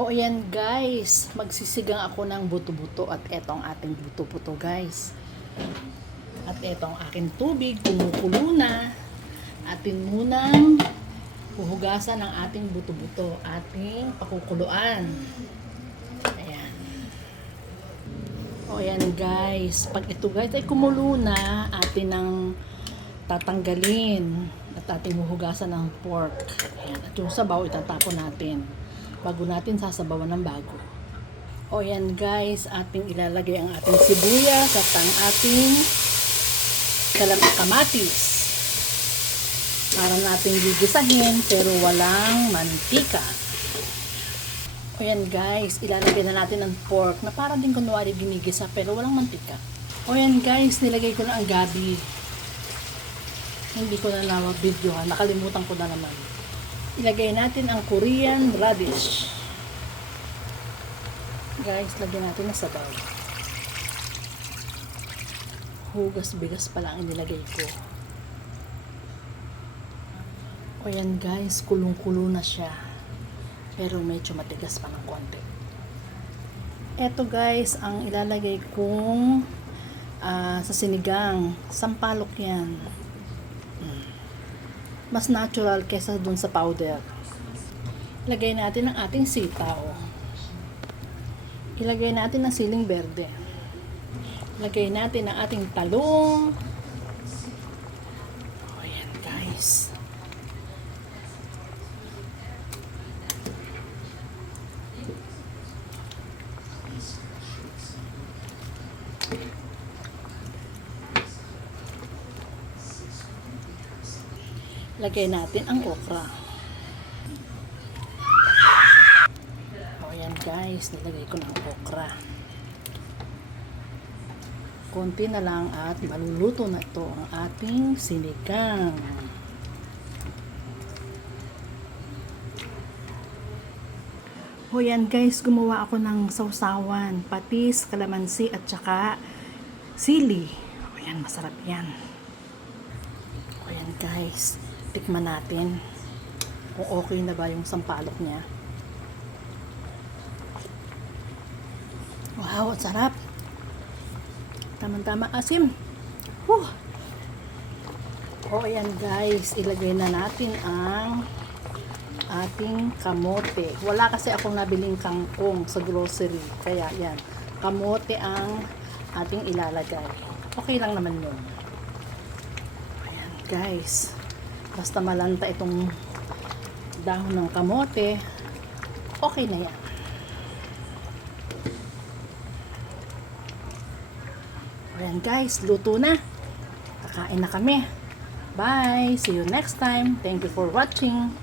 O ayan guys, magsisigang ako ng buto-buto at eto ang ating buto-buto guys. At eto ang aking tubig, kumukulo na. Atin munang huhugasan ang ating buto-buto, ating pakukuluan. Ayan. O ayan guys, pag ito guys ay kumulo na, atin ang tatanggalin at ating huhugasan ng pork. Ayan. At yung sabaw itatapon natin bago natin sasabawan ng bago. O yan guys, ating ilalagay ang ating sibuyas at ang ating kamatis para nating gigisahin pero walang mantika. O yan guys, ilalagay na natin ang pork na para din kunwari ginigisa pero walang mantika. O yan guys, nilagay ko na ang gabi. Hindi ko na na-videohan, nakalimutan ko na naman. Ilagay natin ang Korean radish. Guys, lagyan natin ng sabaw. Hugas bigas pala ang inilagay ko. O yan guys, kulong-kulo na siya. Pero medyo matigas pa ng konti. Eto guys, ang ilalagay kong sa sinigang. Sampalok yan. Mas natural kesa dun sa powder. Ilagay natin ang ating sitaw. Ilagay natin ang siling berde. Ilagay natin ang ating talong. O yan guys. Lagay natin ang okra. O yan guys, nilagay ko ng okra. Konti na lang at maluluto na ito ang ating sinigang. O yan guys, gumawa ako ng sausawan, patis, kalamansi at saka sili. O yan, masarap yan. O yan guys, tikman natin kung okay na ba yung sampalok niya. Wow, ang sarap. Tamang-tama asim. Whew. O ayan guys, ilagay na natin ang ating kamote. Wala kasi akong nabiling kangkong sa grocery. Kaya yan, kamote ang ating ilalagay. Okay lang naman yun. Ayan guys. Basta malanta itong dahon ng kamote, okay na yan. Ayan guys, luto na. Kakain na kami. Bye! See you next time. Thank you for watching.